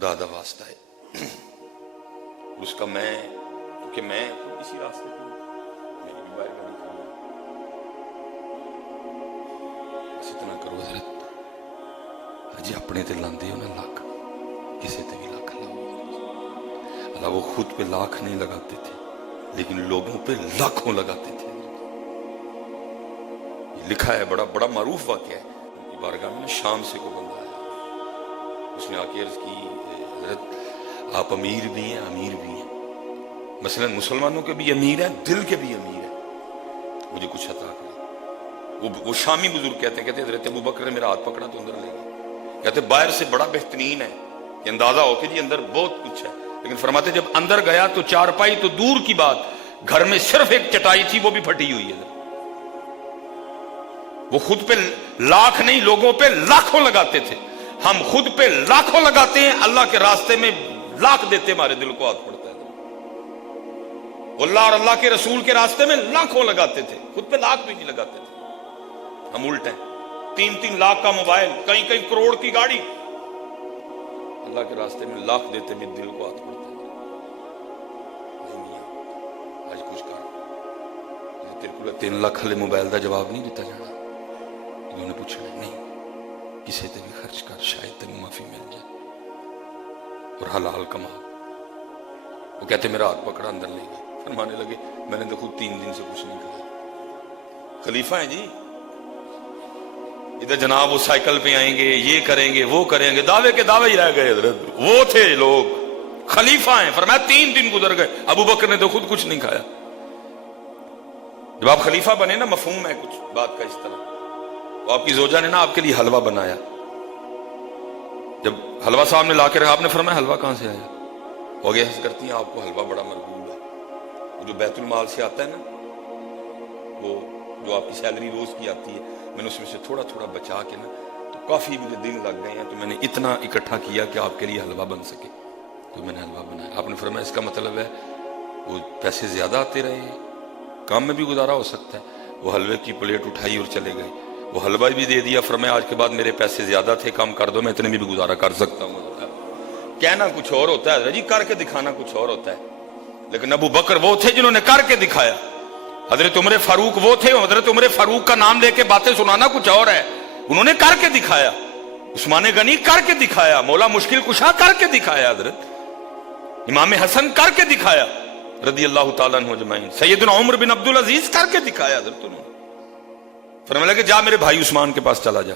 خدا دا واسطہ ہے اس کا میں، کیونکہ میں اسی راستے پہ ہوں، میری بھی باہر گاڑی کھانا، بس اتنا کرو حضرت جی اپنے تے لاندے ہو نا لاکھ، کسی تے بھی لاکھ لاؤ۔ اللہ وہ خود پہ لاکھ نہیں لگاتے تھے لیکن لوگوں پہ لاکھوں لگاتے تھے۔ یہ لکھا ہے، بڑا بڑا معروف واقعہ ہے۔ بارگاہ میں شام سے کوئی بندہ آیا، اس نے آ کے عرض کی حضرت آپ امیر بھی ہیں امیر بھی ہیں، مثلا مسلمانوں کے بھی امیر ہیں، دل کے بھی امیر ہیں، مجھے کچھ عطا کریں۔ وہ شامی بزرگ کہتے ہیں حضرت ابوبکر نے میرا ہاتھ پکڑا تو اندر لے گئے، کہتے باہر سے بڑا بہترین ہے کہ اندازہ ہو کہ جی اندر بہت کچھ ہے، لیکن فرماتے جب اندر گیا تو چارپائی تو دور کی بات، گھر میں صرف ایک چٹائی تھی وہ بھی پھٹی ہوئی ہے۔ وہ خود پہ لاکھ نہیں لوگوں پہ لاکھوں لگاتے تھے، ہم خود پہ لاکھوں لگاتے ہیں، اللہ کے راستے میں لاکھ دیتے ہمارے دل کو ہاتھ پڑتا ہے۔ اللہ اور اللہ کے رسول کے راستے میں لاکھوں لگاتے تھے، خود پہ لاکھ بھی نہیں لگاتے تھے۔ ہم الٹ ہیں، 3-3 لاکھ کا موبائل، کئی کروڑ کی گاڑی، اللہ کے راستے میں لاکھ دیتے بھی دل کو ہاتھ پڑتا ہے۔ آج کچھ کر تیرے کو 3 لاکھ والے موبائل کا جواب نہیں دیتا جانا، انہوں نے پوچھنا نہیں، کسی تے بھی خرچ کر، شاید تین معافی مل جائے اور حلال کما۔ وہ کہتے میرا ہاتھ پکڑا اندر لے گئے، فرمانے لگے میں نے تو خود 3 دن سے کچھ نہیں کھایا۔ خلیفہ ہیں جی، ادھر جناب وہ سائیکل پہ آئیں گے، یہ کریں گے وہ کریں گے، دعوے کے دعوے ہی رہ گئے حضرت، وہ تھے لوگ خلیفہ ہیں۔ فرمایا 3 دن گزر گئے، ابو بکر نے تو خود کچھ نہیں کھایا۔ جب آپ خلیفہ بنے نا، مفہوم ہے کچھ بات کا اس طرح، تو آپ کی زوجہ نے نا آپ کے لیے حلوہ بنایا، جب حلوہ صاحب نے لا کے رکھا، آپ نے فرمایا حلوہ کہاں سے آیا؟ وہ آگے حس کرتی ہیں آپ کو حلوہ بڑا مرغوب ہے، وہ جو بیت المال سے آتا ہے نا، وہ جو آپ کی سیلری روز کی آتی ہے، میں نے اس میں سے تھوڑا تھوڑا بچا کے نا، تو کافی مجھے دن لگ گئے ہیں، تو میں نے اتنا اکٹھا کیا کہ آپ کے لیے حلوہ بن سکے، تو میں نے حلوہ بنایا۔ آپ نے فرمایا اس کا مطلب ہے وہ پیسے زیادہ آتے رہے، کام میں بھی گزارا ہو سکتا ہے۔ وہ حلوے کی پلیٹ اٹھائی اور چلے گئے، وہ حلوہ بھی دے دیا، فرمایا آج کے بعد میرے پیسے زیادہ تھے، کم کر دو، میں اتنے میں بھی گزارا کر سکتا ہوں۔ کہنا کچھ اور ہوتا ہے جی، کر کے دکھانا کچھ اور ہوتا ہے، لیکن ابو بکر وہ تھے جنہوں نے کر کے دکھایا۔ حضرت عمر فاروق وہ تھے، حضرت عمر فاروق کا نام لے کے باتیں سنانا کچھ اور ہے، انہوں نے کر کے دکھایا۔ عثمان غنی کر کے دکھایا، مولا مشکل کشا کر کے دکھایا، حضرت امام حسن کر کے دکھایا رضی اللہ تعالیٰ عنہ اجمعین، سیدنا عمر بن عبدالعزیز کر کے دکھایا حضرت انہوں نے۔ فرمایا کہ جا میرے بھائی عثمان کے پاس چلا جا۔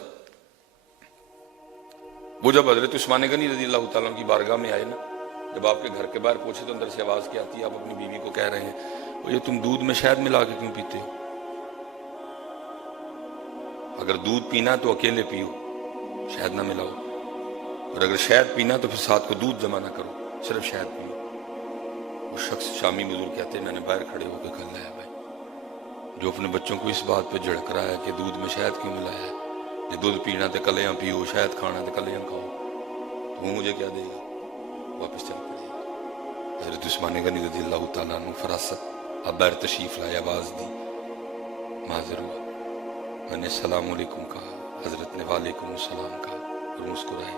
وہ جب حضرت عثمان غنی رضی اللہ تعالیٰ عنہ کی بارگاہ میں آئے نا، جب آپ کے گھر کے باہر پہنچے تو اندر سے آواز کیا آتی ہے، آپ اپنی بیوی کو کہہ رہے ہیں یہ تم دودھ میں شہد ملا کے کیوں پیتے ہو؟ اگر دودھ پینا تو اکیلے پیو، شہد نہ ملاؤ، اور اگر شہد پینا تو پھر ساتھ کو دودھ جمع نہ کرو، صرف شہد پیو۔ وہ شخص شامی بزرگ کہتے ہیں میں نے باہر کھڑے ہو کے کہا لایا بھائی، جو اپنے بچوں کو اس بات پہ جھڑک رہا ہے کہ دودھ میں شہد کیوں ملایا ہے، یہ دودھ پینا تو کلیاں پیو، شہد کھانا تو کلیاں کھاؤ، تو وہ مجھے کیا دے گا؟ واپس چل پڑے گا۔ حضرت عثمان غنی رضی اللہ تعالیٰ عنہ فراست اب باہر تشریف لائے، آواز دی، معذر ہوا، میں نے السلام علیکم کہا، حضرت نے وعلیکم السلام کہا اور مسکرائے۔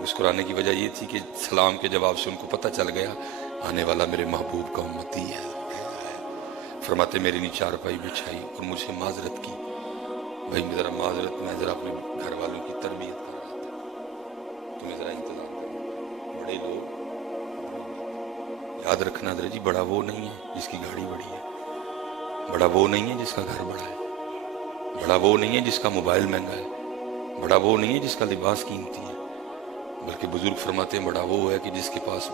مسکرانے کی وجہ یہ تھی کہ سلام کے جواب سے ان کو پتہ چل گیا آنے والا میرے محبوب کا امتی ہے۔ فرماتے میری نے چارپائی بچھائی اور مجھ سے معذرت کی، بھائی ذرا معذرت، میں ذرا اپنے گھر والوں کی تربیت کر رہا تھا، تمہیں ذرا انتظار کرنا۔ بڑے لوگ یاد رکھنا حضرت جی، بڑا وہ نہیں ہے جس کی گاڑی بڑی ہے، بڑا وہ نہیں ہے جس کا گھر بڑا ہے، بڑا وہ نہیں ہے جس کا موبائل مہنگا ہے، بڑا وہ نہیں ہے جس کا لباس قیمتی ہے، بلکہ بزرگ فرماتے ہیں بڑا وہ ہے کہ جس کے پاس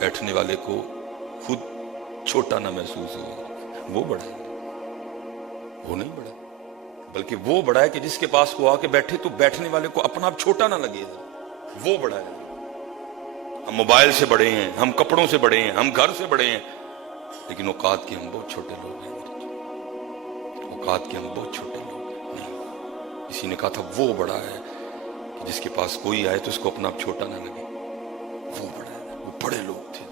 بیٹھنے والے کو خود چھوٹا نہ محسوس ہو، وہ بڑا ہے، وہ نہیں بڑا، بلکہ وہ بڑا ہے کہ جس کے پاس کو آ کے بیٹھے تو بیٹھنے والے کو اپنا آپ چھوٹا نہ لگے، وہ بڑا ہے۔ ہم موبائل سے بڑے ہیں، ہم کپڑوں سے بڑے ہیں، ہم گھر سے بڑے ہیں، لیکن اوقات کے ہم بہت چھوٹے لوگ ہیں، اوقات کے ہم بہت چھوٹے لوگ ہیں۔ نہیں، کسی نے کہا تھا وہ بڑا ہے کہ جس کے پاس کوئی آئے تو اس کو اپنا آپ چھوٹا نہ لگے، وہ بڑا ہے۔ وہ بڑے لوگ تھے،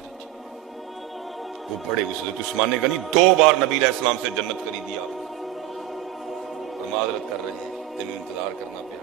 وہ بڑے۔ حضرت عثمان غنی 2 بار نبی علیہ السلام سے جنت خریدی آپ نے، اور معذرت کر رہے ہیں، تمہیں انتظار کرنا پیا،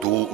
2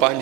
5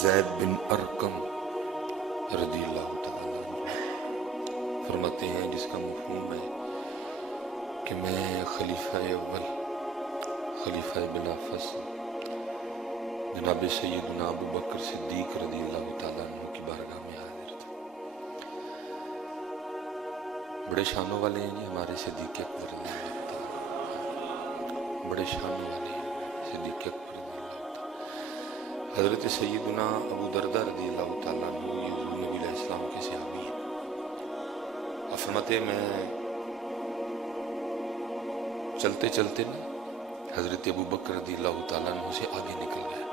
زید بن ارقم رضی اللہ تعالیٰ عنہ فرماتے ہیں جس کا مفہوم ہے کہ میں خلیفہ اول خلیفہ بلا فصل جناب سیدنا ابو بکر صدیق رضی اللہ تعالیٰ عنہ کی بارگاہ میں حاضر تھا۔ بڑے شانوں والے ہیں جی ہمارے صدیق اکبر رضی اللہ تعالیٰ، بڑے شانوں والے ہیں صدیق اکبر رضی اللہ تعالیٰ۔ حضرت سیدنا ابو دردہ رضی اللہ تعالیٰ عنہ یہ حضور نبی علیہ السلام کے صحابی ہیں۔ فرماتے میں چلتے چلتے نا حضرت ابو بکر رضی اللہ تعالیٰ عنہ سے آگے نکل گیا،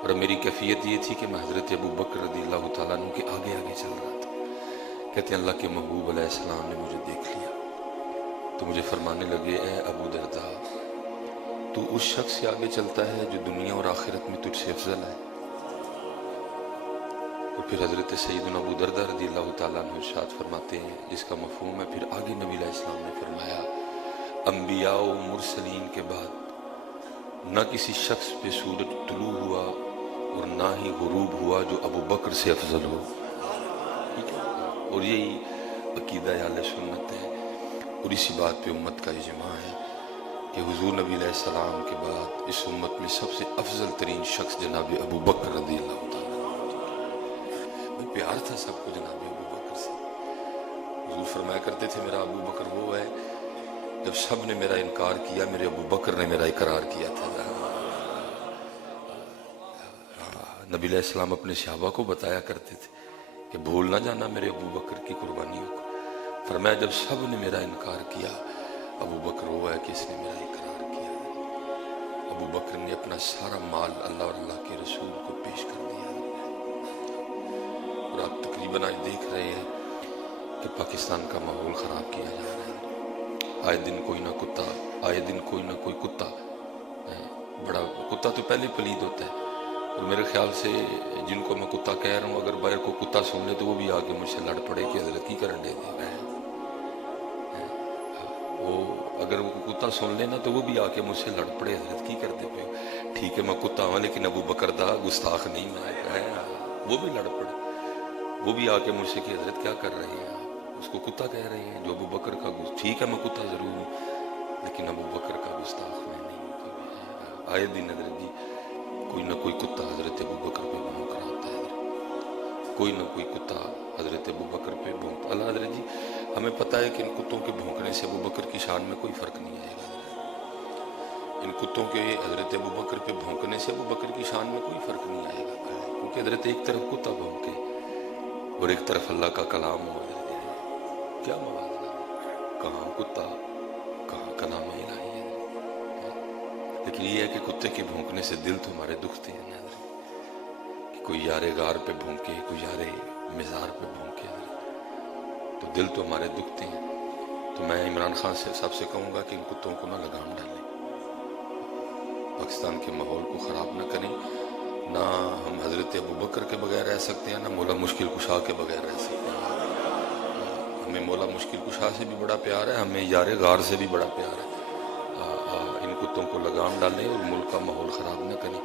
اور میری کیفیت یہ تھی کہ میں حضرت ابو بکر رضی اللہ تعالیٰ عنہ کے آگے آگے چل رہا تھا۔ کہتے ہیں اللہ کے محبوب علیہ السلام نے مجھے دیکھ لیا تو مجھے فرمانے لگے، اے ابو دردہ تو اس شخص سے آگے چلتا ہے جو دنیا اور آخرت میں تجھ سے افضل ہے۔ اور پھر حضرت سیدنا ابو دردہ رضی اللہ تعالیٰ عنہ ارشاد فرماتے ہیں جس کا مفہوم ہے، پھر آگے نبی علیہ السلام نے فرمایا انبیاء و مرسلین کے بعد نہ کسی شخص پہ سورج طلوع ہوا اور نہ ہی غروب ہوا جو ابو بکر سے افضل ہو۔ اور یہی عقیدہ اہل سنت ہے، اور اسی بات پہ امت کا اجماع ہے کہ حضور نبی علیہ السلام کے بعد اس امت میں سب سے افضل ترین شخص جناب ابو بکر رضی اللہ تعالیٰ عنہ۔ پیار تھا سب کو جناب ابو بکر سے۔ حضور فرمایا کرتے تھے میرا ابو بکر وہ ہے جب سب نے میرا انکار کیا میرے ابو بکر نے میرا اقرار کیا تھا۔ نبی علیہ السلام اپنے صحابہ کو بتایا کرتے تھے کہ بھول نہ جانا میرے ابو بکر کی قربانیوں کو۔ فرمایا جب سب نے میرا انکار کیا ابو بکر وہ ہے کہ اس نے میرا اقرار کیا۔ ابو بکر نے اپنا سارا مال اللہ اور اللہ کے رسول کو پیش کر دیا۔ اور آپ تقریباً آج دیکھ رہے ہیں کہ پاکستان کا ماحول خراب کیا جا رہا ہے۔ آئے دن کوئی نہ کتا، آئے دن کوئی نہ کوئی کتا، بڑا کتا تو پہلے پلید ہوتا ہے، اور میرے خیال سے جن کو میں کتا کہہ رہا ہوں اگر باہر کو کتا سن لے تو وہ بھی آگے مجھ سے لڑ پڑے کہ حضرت کی کرن دے دے رہے ہیں۔ وہ اگر وہ کتا سن لے نا تو وہ بھی آ کے مجھ سے لڑ پڑے حضرت کی کرتے پہ ٹھیک ہے میں کتا ہوں لیکن ابو بکر دا گستاخ نہیں میں، وہ بھی لڑ پڑے، وہ بھی آ کے مجھ سے کہ حضرت کیا کر رہے ہیں اس کو کتا کہہ رہے ہیں جو ابو بکر کا ٹھیک ہے میں کتا ضرور ہوں لیکن ابو بکر کا گستاخ میں نہیں۔ آئے دن حضرت جی کوئی نہ کوئی کتا حضرت ابو بکر پہ بھونک رہا ہوتا ہے، کوئی نہ کوئی کتا حضرت ابو بکر پہ بھونکتا۔ اللہ حضرت جی ہمیں پتہ ہے کہ ان کتوں کے بھونکنے سے ابو بکر کی شان میں کوئی فرق نہیں آئے گا۔ ان کتوں کے حضرت ابو بکر پہ بھونکنے سے ابو بکر کی شان میں کوئی فرق نہیں آئے گا، کیونکہ حضرت ایک طرف کتا بھونکے اور ایک طرف اللہ کا کلام ہو، کیا موازنہ، کہاں کتا کہاں کلام الہی ہے۔ لیکن یہ ہے کہ کتے کے بھونکنے سے دل تو ہمارے دکھتے ہیں کہ کوئی یار غار پہ بھونکے کوئی یار مزار پہ بھونکے تو دل تو ہمارے دکھتے ہیں۔ تو میں عمران خان صاحب سے کہوں گا کہ ان کتوں کو نہ لگام ڈالیں، پاکستان کے ماحول کو خراب نہ کریں۔ نہ ہم حضرت ابو بکر کے بغیر رہ سکتے ہیں، نہ مولا مشکل کشا کے بغیر رہ سکتے ہیں۔ ہمیں مولا مشکل کشا سے بھی بڑا پیار ہے، ہمیں یار غار سے بھی بڑا پیار ہے۔ ان کتوں کو لگام ڈالیں اور ملک کا ماحول خراب نہ کریں۔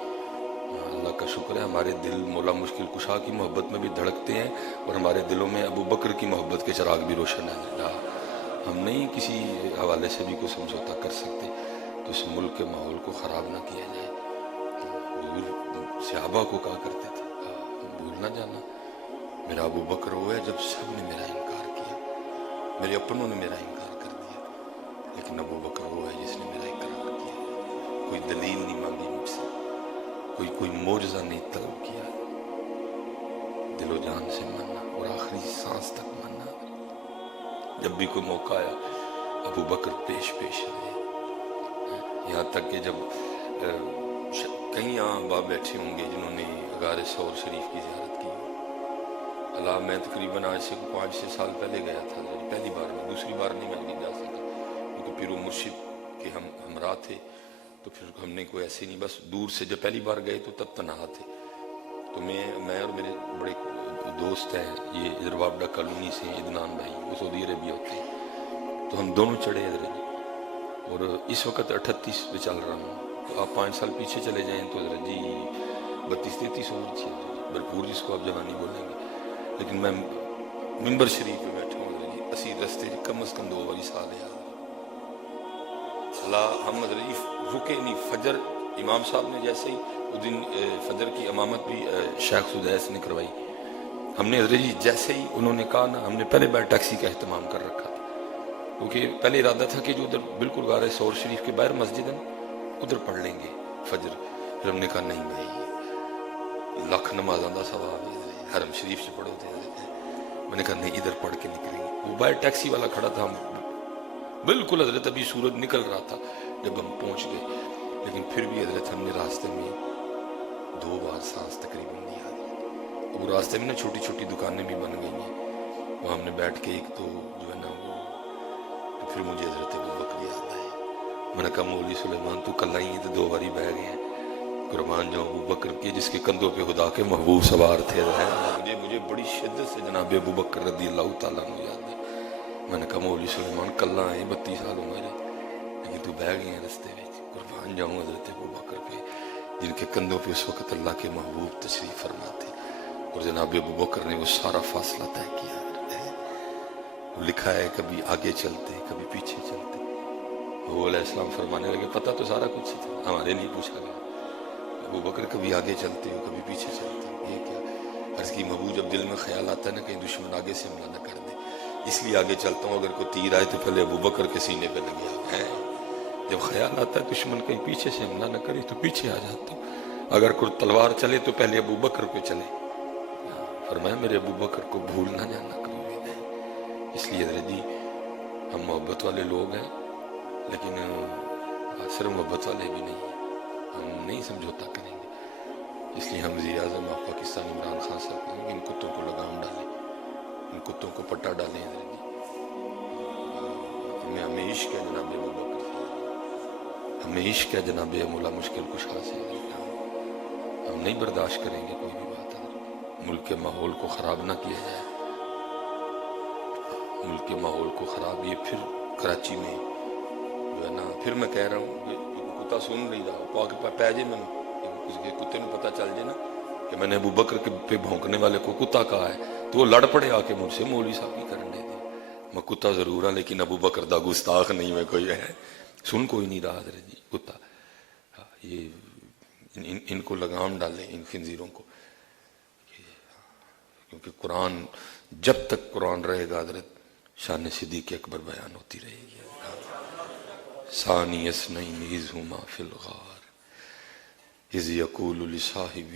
اللہ کا شکر ہے ہمارے دل مولا مشکل کشا کی محبت میں بھی دھڑکتے ہیں اور ہمارے دلوں میں ابو بکر کی محبت کے چراغ بھی روشن ہے۔ ہم نہیں کسی حوالے سے بھی کوئی سمجھوتا کر سکتے تو اس ملک کے ماحول کو خراب نہ کیا جائے۔ صحابہ کو کہا کرتے تھے بھول نہ جانا میرا ابو بکر وہ ہے جب سب نے میرا انکار کیا، میرے اپنوں نے میرا انکار کر دیا، لیکن ابو بکر وہ ہے جس نے میرا اقرار کیا۔ کوئی دلیل نہیں مانگی مجھ سے، کوئی معجزہ نہیں طلب کیا، دل و جان سے ماننا اور آخری سانس تک ماننا۔ جب بھی کوئی موقع آیا ابو بکر پیش آئے، یہاں تک کہ جب کئی احباب بیٹھے ہوں گے جنہوں نے غار ثور شریف کی زیارت کی، اللہ میں تقریباً آج سے 5-6 سال پہلے گیا تھا، پہلی بار میں، دوسری بار نہیں میں بھی جا سکا کیونکہ پیر و مرشد کے ہم ہمراہ تھے، تو پھر ہم نے کوئی ایسے نہیں، بس دور سے جب پہلی بار گئے تو تب تنہا تھے، تو میں اور میرے بڑے دوست ہیں یہ ادھر وابڈا کالونی سے عدنان بھائی، وہ سعودی عربیہ ہوتے ہیں، تو ہم دونوں چڑھے ادھر، اور اس وقت 38 پہ چل رہا ہوں، تو آپ 5 سال پیچھے چلے جائیں تو حضرت جی 32-33 عمر تھی بھرپور جس کو آپ جوانی بولیں گے. لیکن میں ممبر شریف پہ بیٹھا ہوں حضرت جی اسی رستے کم از کم 2 باری سال یاد اللہ ہم حضرت جی رکے نہیں. فجر امام صاحب نے جیسے ہی اس دن فجر کی امامت بھی شیخ سدیس نے کروائی. ہم نے حضرت جی جیسے ہی انہوں نے کہا نا ہم نے پہلے بار ٹیکسی کا اہتمام کر رکھا تھا کیونکہ پہلے ارادہ تھا کہ جو ادھر بالکل غار سور شریف کے باہر مسجد ہے ادھر پڑھ لیں گے فجر. پھر ہم نے کہا نہیں بھائی لاکھ نماز آندہ ثواب ہے حرم شریف سے پڑھو تھے. میں نے کہا نہیں ادھر پڑھ کے نکلیں گے. وہ باہر ٹیکسی والا کھڑا تھا ہم بالکل حضرت ابھی سورج نکل رہا تھا جب ہم پہنچ گئے. لیکن پھر بھی حضرت ہم نے راستے میں 2 بار سانس تقریباً نہیں آ رہی. وہ راستے میں نا چھوٹی چھوٹی دکانیں بھی بن گئی ہیں وہاں ہم نے بیٹھ کے ایک تو جو ہے نا وہ پھر مجھے حضرت ابوبکر یاد آئے. میں نے کہا مولوی سلیمان تو کل ہی تو 2 باری بہ گئے ہیں قربان جاؤں ابوبکر کے جس کے کندھوں پہ خدا کے محبوب سوار تھے. مجھے بڑی شدت سے جناب ابوبکر رضی اللہ تعالیٰ عنہ یاد ہے. میں نے کہا مولوی سلیمان کل آئے 32 سال عمر ہے لیکن تو بہ گئے ہیں رستے میں. قربان جاؤں حضرت ابوبکر پہ جن کے کندھوں پہ اس وقت اللہ کے محبوب تشریف فرما تھے اور جناب ابوبکر نے وہ سارا فاصلہ طے کیا. لکھا ہے کبھی آگے چلتے کبھی پیچھے چلتے. وہ علیہ السلام فرمانے لگے پتہ تو سارا کچھ ہی تھا ہمارے نہیں پوچھا گیا. ابوبکر کبھی آگے چلتے ہو کبھی پیچھے چلتے ہو یہ کیا. عرض کی محبوب جب دل میں خیال آتا ہے نا کہیں دشمن آگے سے حملہ نہ کر دے اس لیے آگے چلتا ہوں. اگر کوئی تیر آئے تو پہلے ابوبکر کے سینے پہ لگ گیا ہے. جب خیال آتا ہے دشمن کہیں پیچھے سے حملہ نہ کرے تو پیچھے آ جاتا ہوں. اگر کوئی تلوار چلے تو پہلے ابوبکر پہ چلے. فرمایا میرے ابوبکر کو بھول نہ جانا کبھی. اس لیے حضرت جی ہم محبت والے لوگ ہیں لیکن صرف محبت والے بھی نہیں ہیں. ہم نہیں سمجھوتا کریں گے. اس لیے ہم وزیر اعظم آف پاکستان عمران خان صاحب ہیں ان کتوں کو لگام ڈالیں ان کتوں کو پٹا ڈالیں. حضرت جی ہمیں عشق ہے جناب ابوبکر سے ہمیں عشق ہے جناب مولا مشکل کشا سے. ہم نہیں برداشت کریں گے کوئی بھی بات. ملک کے ماحول کو خراب نہ کیا جائے. ملک کے ماحول کو خراب یہ پھر کراچی میں جو ہے نا پھر میں کہہ رہا ہوں کہ کتا سن نہیں رہا پہ جائے میں کتے میں پتہ چل جائے نا کہ میں نے ابوبکر پہ بھونکنے والے کو کتا کہا ہے تو وہ لڑ پڑے آ کے مجھ سے مولوی صاحب کی کرنے دے. میں کتا ضرور ہوں لیکن ابوبکر دا گستاخ نہیں میں کوئی ہے. سن کوئی نہیں رہا حضرت جی کتا. یہ ان کو لگام ڈالیں ان خنزیروں کو کیونکہ قرآن جب تک قرآن رہے گا حضرت شان صدیق اکبر بیان ہوتی رہے گی. ثانی اثنین اذ ہما فی الغار اذ یقول لصاحبہ